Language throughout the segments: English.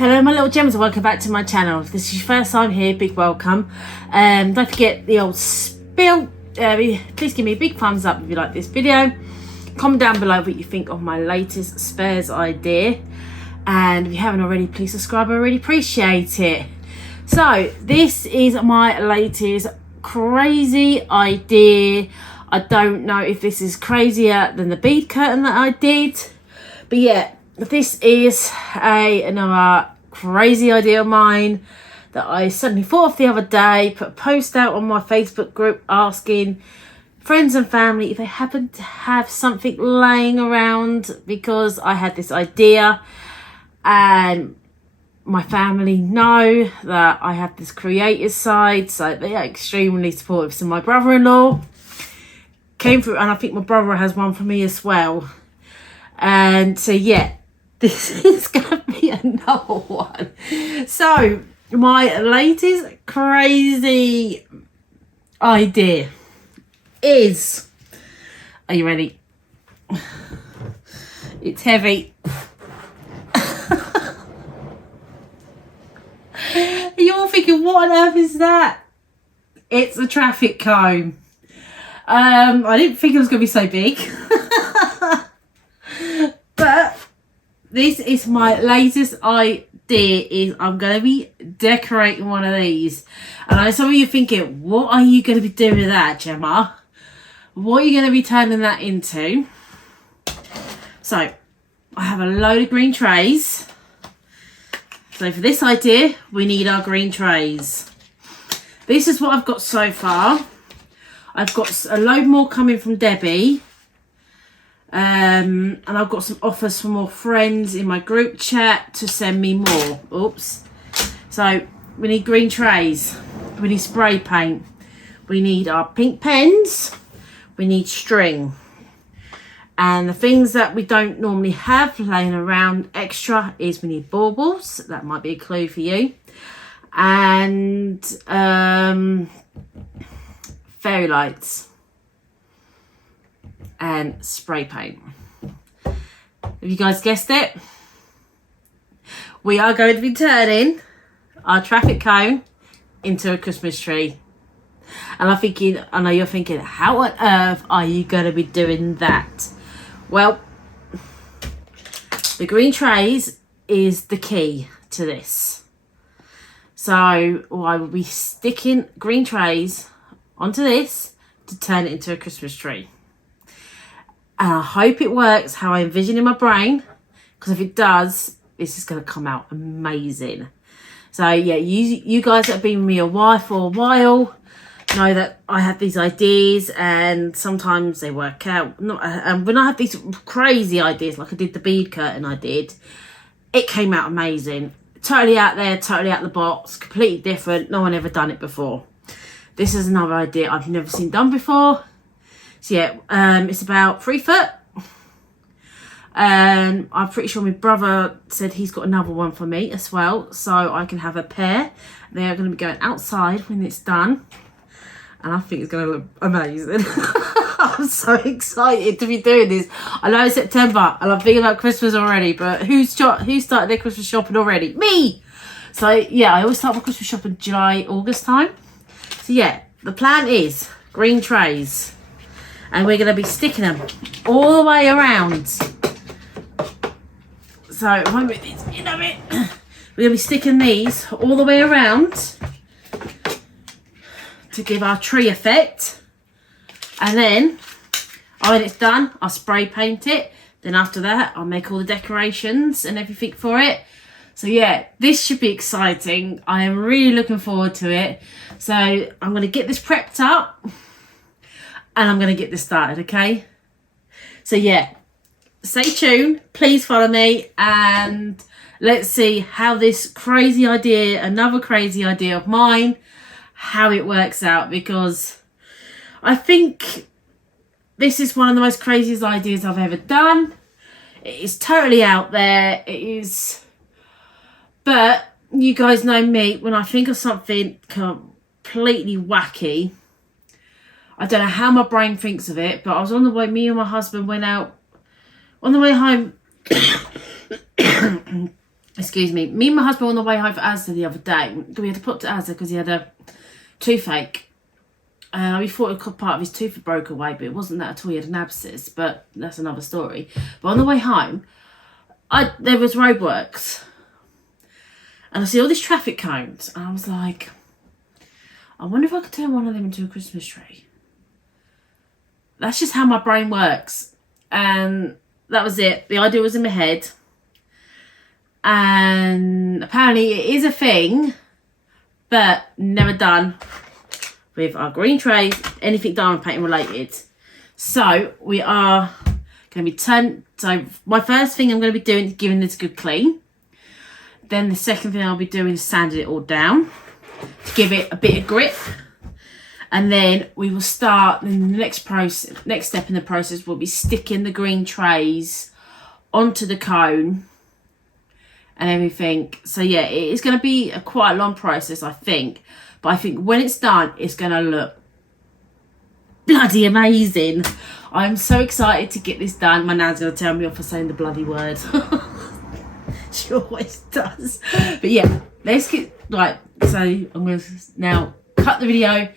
Hello my little gems, and welcome back to my channel. If this is your first time here, big welcome. Don't forget the old spiel. Please give me a big thumbs up if you like this video. Comment down below what you think of my latest spares idea. And if you haven't already, please subscribe. I really appreciate it. So this is my latest crazy idea. I don't know if this is crazier than the bead curtain that I did. But yeah, this is another crazy idea of mine that I suddenly thought of the other day. Put a post out on my Facebook group asking friends and family if they happen to have something laying around, because I had this idea and my family know that I have this creative side, so they are extremely supportive. So my brother-in-law came through, and I think my brother has one for me as well. And so yeah, this is gonna be another one. So my latest crazy idea is, are you ready? It's heavy. You're all thinking, what on earth is that? It's a traffic cone. I didn't think it was gonna be so big. But this is my latest idea, is I'm going to be decorating one of these. And I know some of you are thinking, what are you going to be doing with that, Gemma? What are you going to be turning that into? So, I have a load of green trays. So for this idea, we need our green trays. This is what I've got so far. I've got a load more coming from Debbie. And I've got some offers from more friends in my group chat to send me more. Oops. So we need green trays, we need spray paint, we need our pink pens, we need string, and the things that we don't normally have laying around extra is we need baubles. That might be a clue for you. And fairy lights and spray paint. Have you guys guessed it? We are going to be turning our traffic cone into a Christmas tree. And I know you're thinking, how on earth are you going to be doing that? Well, the green trays is the key to this. So I will be sticking green trays onto this to turn it into a Christmas tree. And I hope it works how I envision in my brain, because if it does, this is going to come out amazing. So yeah, you guys that have been with me a while know that I have these ideas, and sometimes they work out. And when I have these crazy ideas, like I did the bead curtain it came out amazing. Totally out there, totally out the box, completely different. No one ever done it before. This is another idea I've never seen done before. So yeah, it's about 3 foot. And I'm pretty sure my brother said he's got another one for me as well, so I can have a pair. They are going to be going outside when it's done, and I think it's going to look amazing. I'm so excited to be doing this. I know it's September and I'm thinking about Christmas already, but who started their Christmas shopping already? Me! So yeah, I always start my Christmas shopping July, August time. So yeah, the plan is green trays. And we're going to be sticking them all the way around. So, if I move these in a bit, we're going to be sticking these all the way around to give our tree effect. And then, when it's done, I'll spray paint it. Then after that, I'll make all the decorations and everything for it. So yeah, this should be exciting. I am really looking forward to it. So, I'm going to get this prepped up. And I'm going to get this started, okay? So yeah, stay tuned. Please follow me. And let's see how this crazy idea, another crazy idea of mine, how it works out. Because I think this is one of the most craziest ideas I've ever done. It is totally out there. It is. But you guys know me. When I think of something completely wacky, I don't know how my brain thinks of it, but I was on the way, me and my husband went out on the way home excuse me, me and my husband were on the way home for Asda the other day. We had to put to Asda because he had a toothache. We thought part of his tooth had broke away, but it wasn't that at all. He had an abscess, but that's another story. But on the way home, there was roadworks. And I see all these traffic cones. And I was like, I wonder if I could turn one of them into a Christmas tree. That's just how my brain works. And that was it. The idea was in my head. And apparently it is a thing, but never done with our green trays, anything diamond painting related. So we are going to be so my first thing I'm going to be doing is giving this a good clean. Then the second thing I'll be doing is sanding it all down to give it a bit of grip. And then we will start, and the next step in the process will be sticking the green trays onto the cone and everything. So yeah, it is going to be a quite long process, I think. But I think when it's done, it's going to look bloody amazing. I'm so excited to get this done. My nan's going to tell me off for saying the bloody word. She always does. But yeah, let's get, right, so I'm going to now cut the video,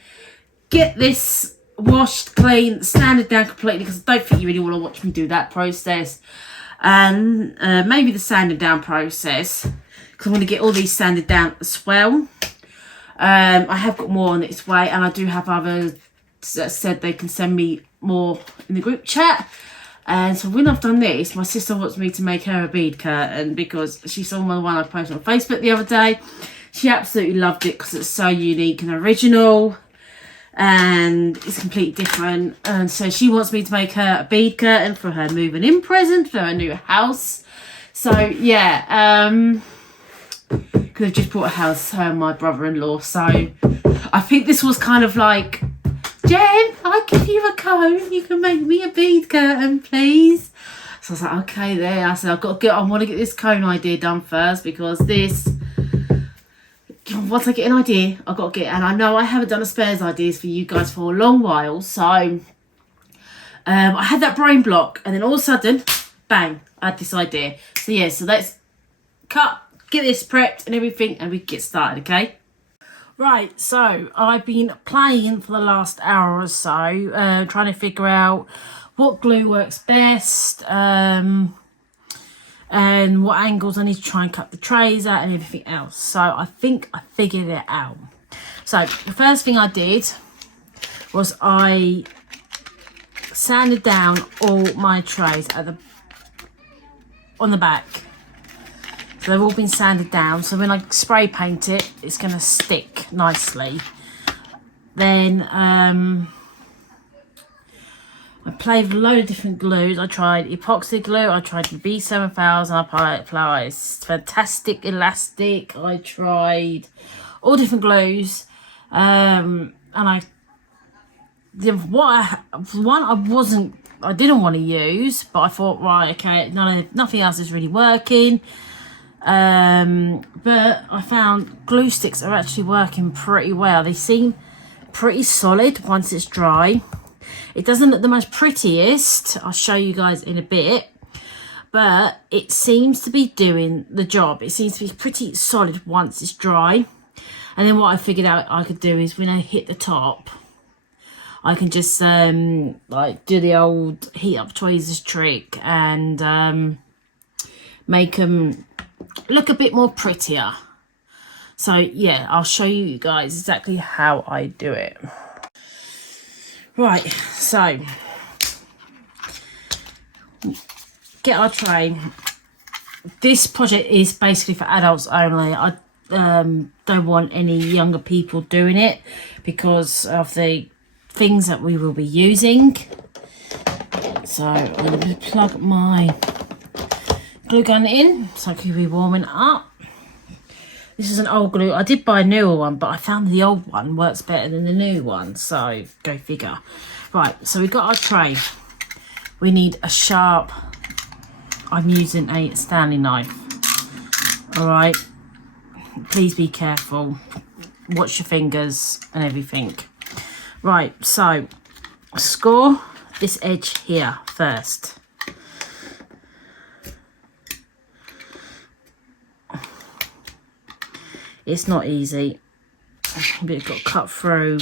get this washed, clean, sanded down completely, because I don't think you really want to watch me do that process. And maybe the sanded down process, because I'm going to get all these sanded down as well. I have got more on its way, and I do have others that said they can send me more in the group chat. And so when I've done this, my sister wants me to make her a bead curtain because she saw the one I posted on Facebook the other day. She absolutely loved it because it's so unique and original and it's completely different. And so she wants me to make her a bead curtain for her moving in present for her new house. So yeah, because I've just bought a house, her and my brother-in-law. So I think this was kind of like, Jen, I'll give you a cone. You can make me a bead curtain, please. So I was like, okay, there. I said, I want to get this cone idea done first, because this, once I get an idea, I've got to get, and I know I haven't done a spares ideas for you guys for a long while. So I had that brain block, and then all of a sudden, bang, I had this idea. So yeah, so let's cut, get this prepped and everything, and we can get started, okay? Right, so I've been playing for the last hour or so, trying to figure out what glue works best, and what angles I need to try and cut the trays at and everything else. So I think I figured it out. So the first thing I did was I sanded down all my trays on the back. So they've all been sanded down, so when I spray paint it, it's going to stick nicely. Then I played with a load of different glues. I tried epoxy glue, I tried the B7000, I applied fantastic elastic, I tried all different glues. And I didn't want to use, but I thought, right, okay, nothing else is really working. But I found glue sticks are actually working pretty well. They seem pretty solid once it's dry. It doesn't look the most prettiest, I'll show you guys in a bit, but it seems to be doing the job. It seems to be pretty solid once it's dry. And then what I figured out I could do is when I hit the top, I can just like do the old heat up tweezers trick and make them look a bit more prettier. So yeah, I'll show you guys exactly how I do it. Right, so get our tray. This project is basically for adults only. I don't want any younger people doing it because of the things that we will be using. So I'm going to plug my glue gun in so I can be warming up. This is an old glue. I did buy a newer one, but I found the old one works better than the new one, so go figure. Right, so we've got our tray. We need a sharp, I'm using a Stanley knife. All right, please be careful. Watch your fingers and everything. Right, so score this edge here first. It's not easy, but you've got to cut through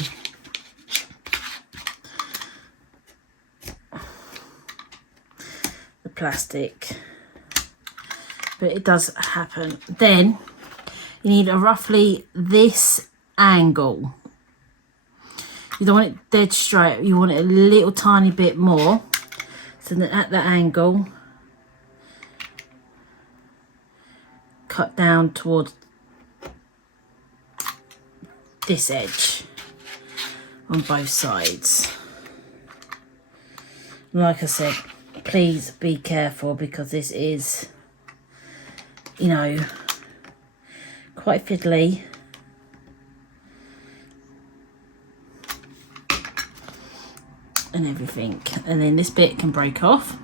the plastic, but it does happen. Then you need a roughly this angle. You don't want it dead straight, you want it a little tiny bit more. So then at that angle, cut down towards this edge on both sides. Like I said, please be careful because this is, you know, quite fiddly. And everything. And then this bit can break off.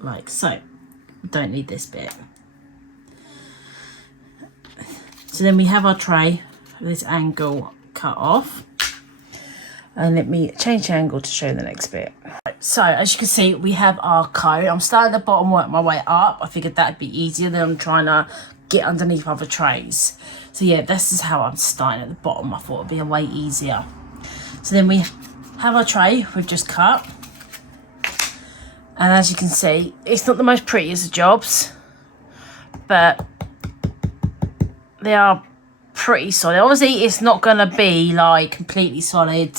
Like so. Don't need this bit. So then we have our tray, this angle cut off. And let me change the angle to show the next bit. So as you can see, we have our cone. I'm starting at the bottom, work my way up. I figured that'd be easier than I'm trying to get underneath other trays. So yeah, this is how I'm starting at the bottom. I thought it'd be a way easier. So then we have our tray we've just cut. And as you can see, it's not the most prettiest of jobs, but they are pretty solid. Obviously, it's not going to be like completely solid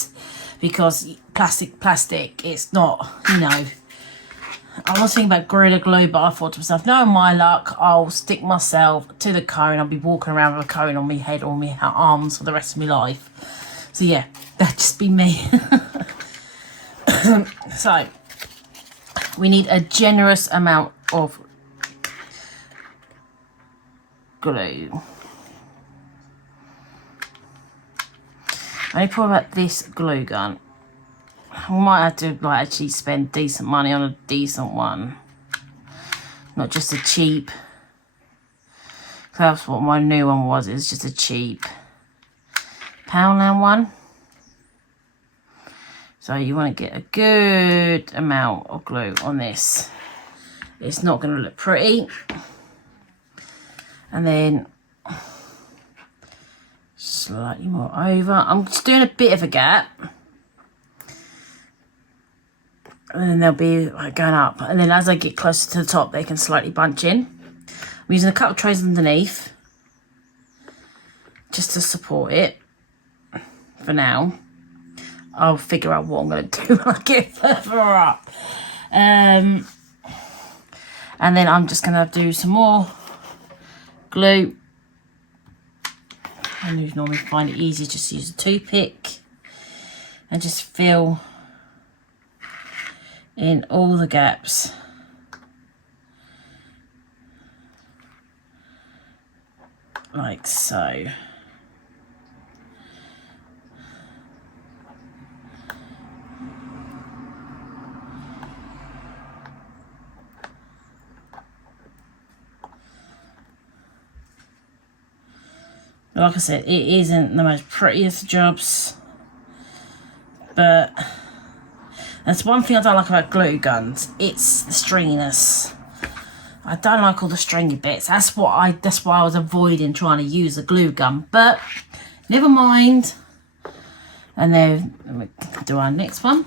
because plastic, it's not, you know. I was thinking about Gorilla Glue, but I thought to myself, no, my luck, I'll stick myself to the cone. I'll be walking around with a cone on my head or my arms for the rest of my life. So yeah, that'd just be me. So, we need a generous amount of glue. I only pour about this glue gun. We might have to like actually spend decent money on a decent one, not just a cheap. That's what my new one was. It's just a cheap Poundland one. So you want to get a good amount of glue on this. It's not going to look pretty. And then slightly more over. I'm just doing a bit of a gap. And then they'll be like going up. And then as I get closer to the top, they can slightly bunch in. I'm using a couple of trays underneath just to support it for now. I'll figure out what I'm going to do when I get further up. And then I'm just going to do some more glue. I normally find it easy just to use a toothpick and just fill in all the gaps. Like so. Like I said, it isn't the most prettiest jobs, but that's one thing I don't like about glue guns. It's the stringiness. I don't like all the stringy bits. That's why I was avoiding trying to use a glue gun. But never mind. And then we do our next one.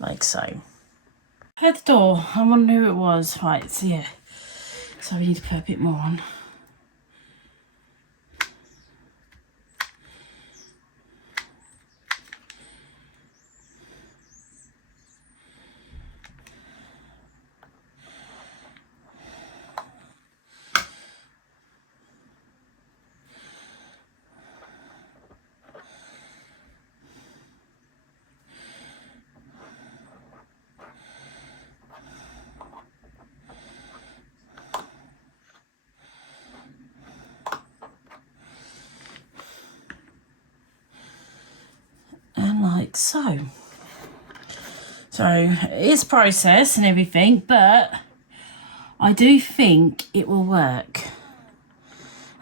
Like so. Head the door. I wonder who it was. Right, so yeah. So we need to put a bit more on. like so. So it is processed and everything, but I do think it will work.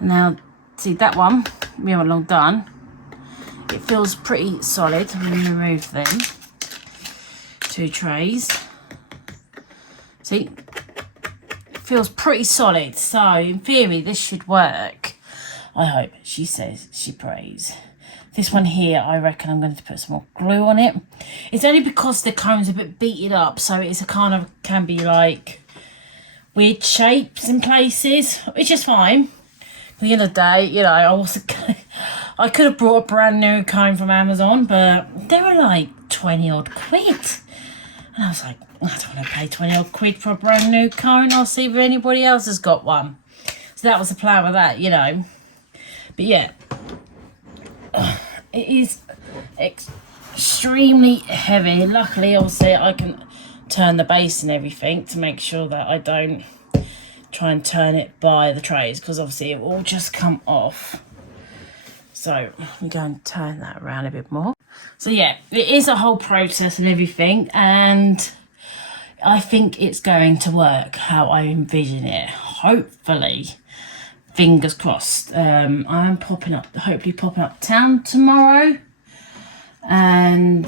Now, see that one, we haven't long done. It feels pretty solid. I'm going to remove them. 2 trays. See, it feels pretty solid. So in theory, this should work. I hope. She says, she prays. This one here, I reckon I'm going to put some more glue on it. It's only because the cone's a bit beaten up, so it's a kind of, can be like weird shapes in places, which is fine. At the end of the day, you know, I could have brought a brand new cone from Amazon, but they were like 20 odd quid. And I was like, I don't want to pay 20 odd quid for a brand new cone. I'll see if anybody else has got one. So that was the plan with that, you know. But yeah, it is extremely heavy. Luckily, obviously, I can turn the base and everything to make sure that I don't try and turn it by the trays, because obviously it will just come off. So I'm going to turn that around a bit more. So yeah, it is a whole process and everything, and I think it's going to work how I envision it. Hopefully, fingers crossed. I'm hopefully popping up town tomorrow, and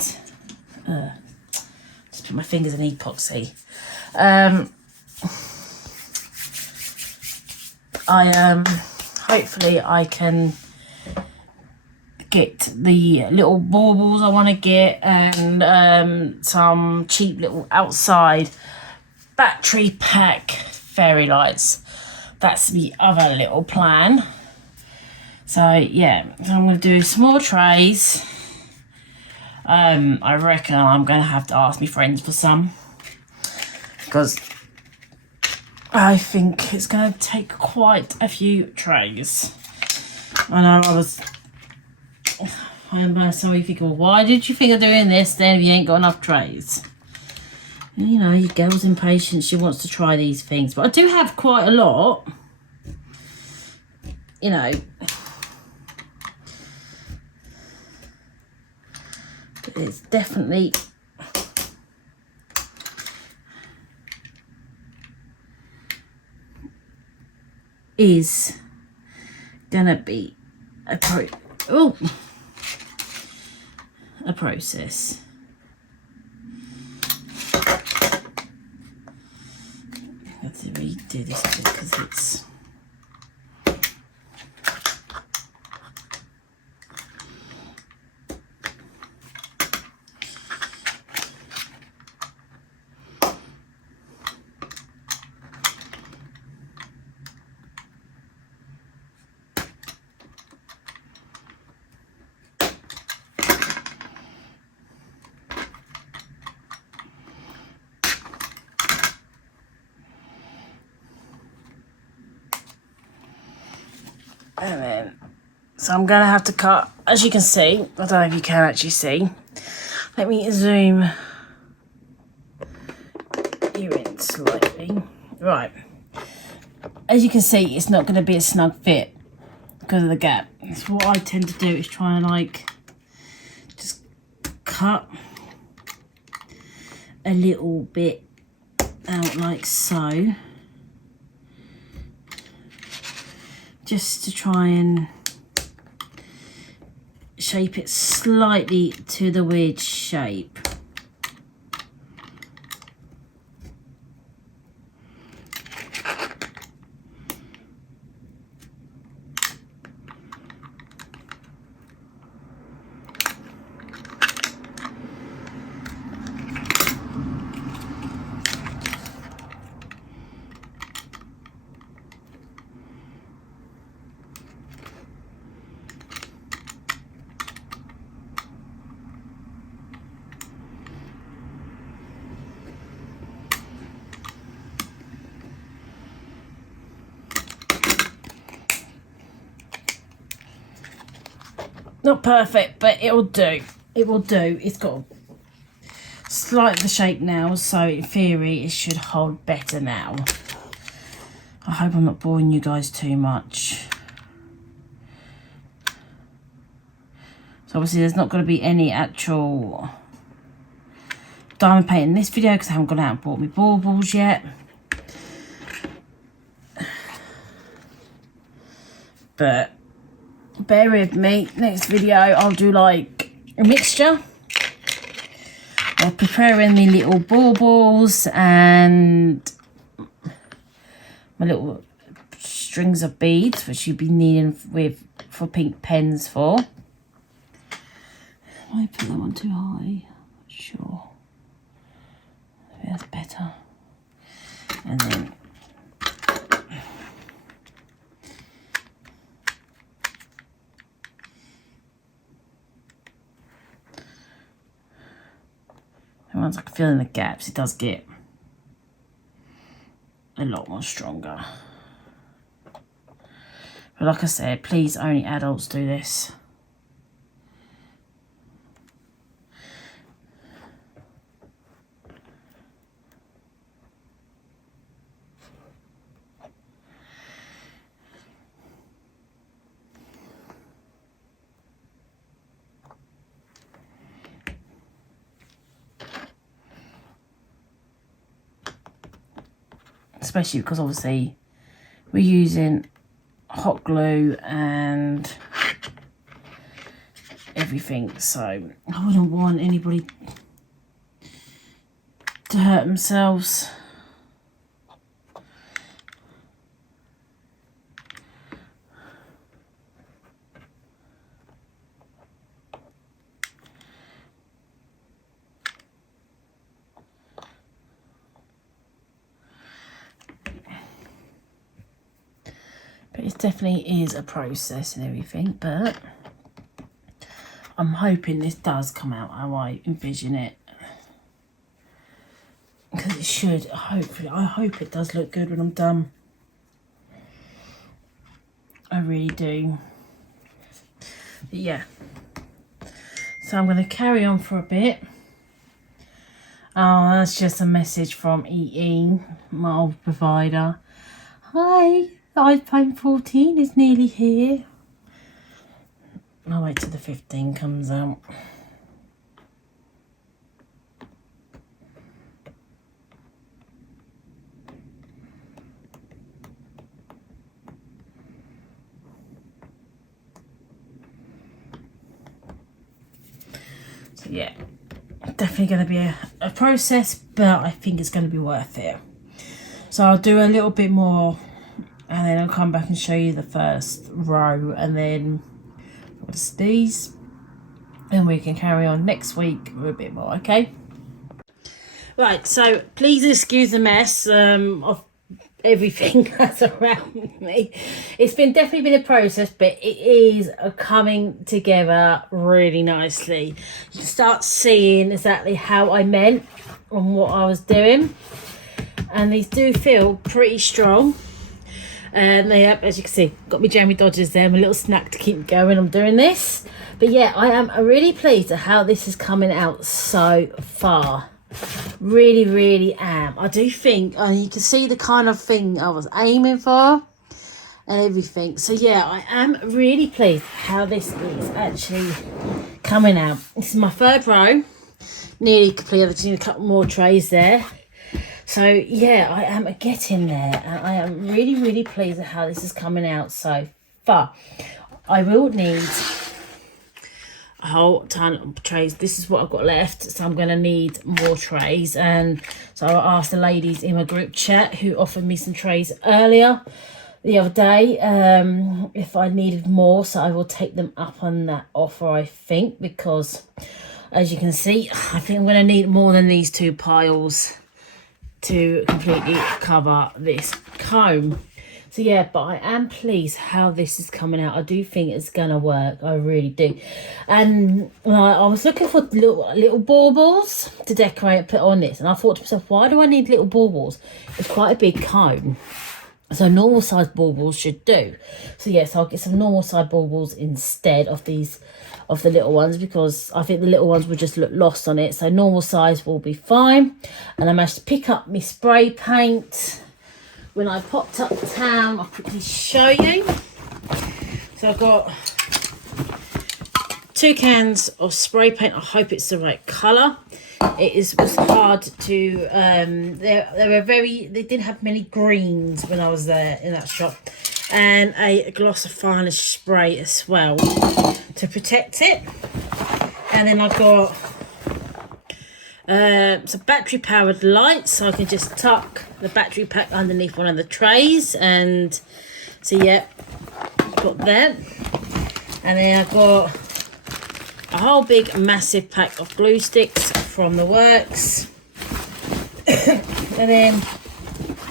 just put my fingers in epoxy. Hopefully I can get the little baubles I want to get, and some cheap little outside battery pack fairy lights. That's the other little plan. So yeah, so I'm going to do some more trays. I reckon I'm going to have to ask my friends for some, because I think it's going to take quite a few trays. I know I know some of you think, well, why did you think of doing this then if you ain't got enough trays? And, you know, your girl's impatient. She wants to try these things. But I do have quite a lot. You know. But it's definitely is gonna be a process. I have to redo this because it's and then, so I'm gonna have to cut, as you can see. I don't know if you can actually see. Let me zoom you in slightly. Right, as you can see, it's not gonna be a snug fit because of the gap. So what I tend to do is try and like just cut a little bit out like so, just to try and shape it slightly to the weird shape. Not perfect, but it'll do. It will do. It's got slightly the shape now, so in theory it should hold better now. I hope I'm not boring you guys too much. So obviously there's not going to be any actual diamond paint in this video because I haven't gone out and bought me baubles yet. But bear with me, next video I'll do like a mixture. I'm preparing the little baubles and my little strings of beads, which you'll be needing for pink pens for. I put that one too high? Not sure. Maybe that's better. And then once I can fill in the gaps, it does get a lot more stronger. But like I said, please only adults do this. Especially because obviously we're using hot glue and everything, so I wouldn't want anybody to hurt themselves. But it definitely is a process and everything, but I'm hoping this does come out how I envision it. Because it should, hopefully. I hope it does look good when I'm done. I really do. But yeah. So I'm going to carry on for a bit. Oh, that's just a message from EE, my old provider. Hi. The iPhone 14 is nearly here. I'll wait till the 15 comes out. So yeah, definitely going to be a process, but I think it's going to be worth it. So I'll do a little bit more. And then I'll come back and show you the first row, and then what's these, and we can carry on next week with a bit more, okay? Right, so please excuse the mess of everything that's around me. It's definitely been a process, but it is coming together really nicely. You can start seeing exactly how I meant on what I was doing, and these do feel pretty strong. And they have, as you can see, got me Jamie Dodgers there, my little snack to keep going. I'm doing this. But yeah, I am really pleased at how this is coming out so far. Really, really am. I do think, you can see the kind of thing I was aiming for and everything. So yeah, I am really pleased how this is actually coming out. This is my third row. Nearly complete. I just need a couple more trays there. So yeah, I am getting there, and I am really, really pleased at how this is coming out so far. I will need a whole ton of trays. This is what I've got left, so I'm going to need more trays. And so I asked the ladies in my group chat who offered me some trays earlier the other day if I needed more, so I will take them up on that offer, I think, because as you can see, I think I'm going to need more than these two piles to completely cover this comb. So yeah, but I am pleased how this is coming out. I do think it's gonna work. I really do. And I was looking for little baubles to decorate and put on this, and I thought to myself, why do I need little baubles? It's quite a big comb, so normal size baubles should do. So yes, I'll get some normal size baubles instead of these, of the little ones, because I think the little ones would just look lost on it. So normal size will be fine. And I managed to pick up my spray paint when I popped up town. I'll quickly show you. So I've got 2 cans of spray paint. I hope it's the right colour. Was hard to they didn't have many greens when I was there in that shop, and a gloss of varnish spray as well to protect it. And then I've got some battery powered lights, so I can just tuck the battery pack underneath one of the trays. And so yeah, got that. And then I've got a whole big massive pack of glue sticks from the works. And then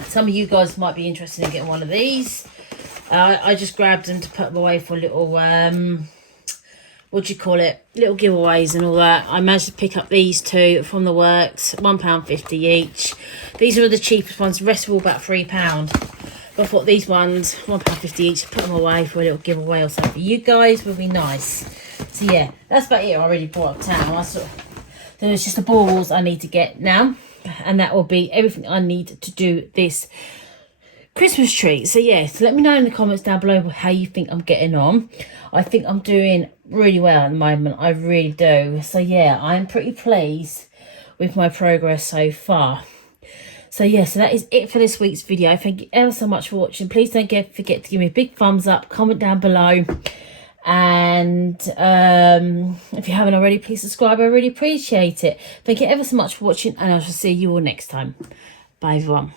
some of you guys might be interested in getting one of these. I just grabbed them to put them away for a little what do you call it, little giveaways and all that. I managed to pick up these 2 from the works, £1.50 each. These are the cheapest ones, the rest are all about £3. But I thought these ones, £1.50 each, put them away for a little giveaway or something for you guys would be nice. So yeah, that's about it. I already brought up town. There's just the balls I need to get now, and that will be everything I need to do this Christmas tree. So yeah, so let me know in the comments down below how you think I'm getting on. I think I'm doing really well at the moment. I really do. So yeah, I'm pretty pleased with my progress so far. So yeah, so that is it for this week's video. Thank you ever so much for watching. Please don't forget to give me a big thumbs up, comment down below, and if you haven't already, please subscribe. I really appreciate it. Thank you ever so much for watching, and I shall see you all next time. Bye everyone.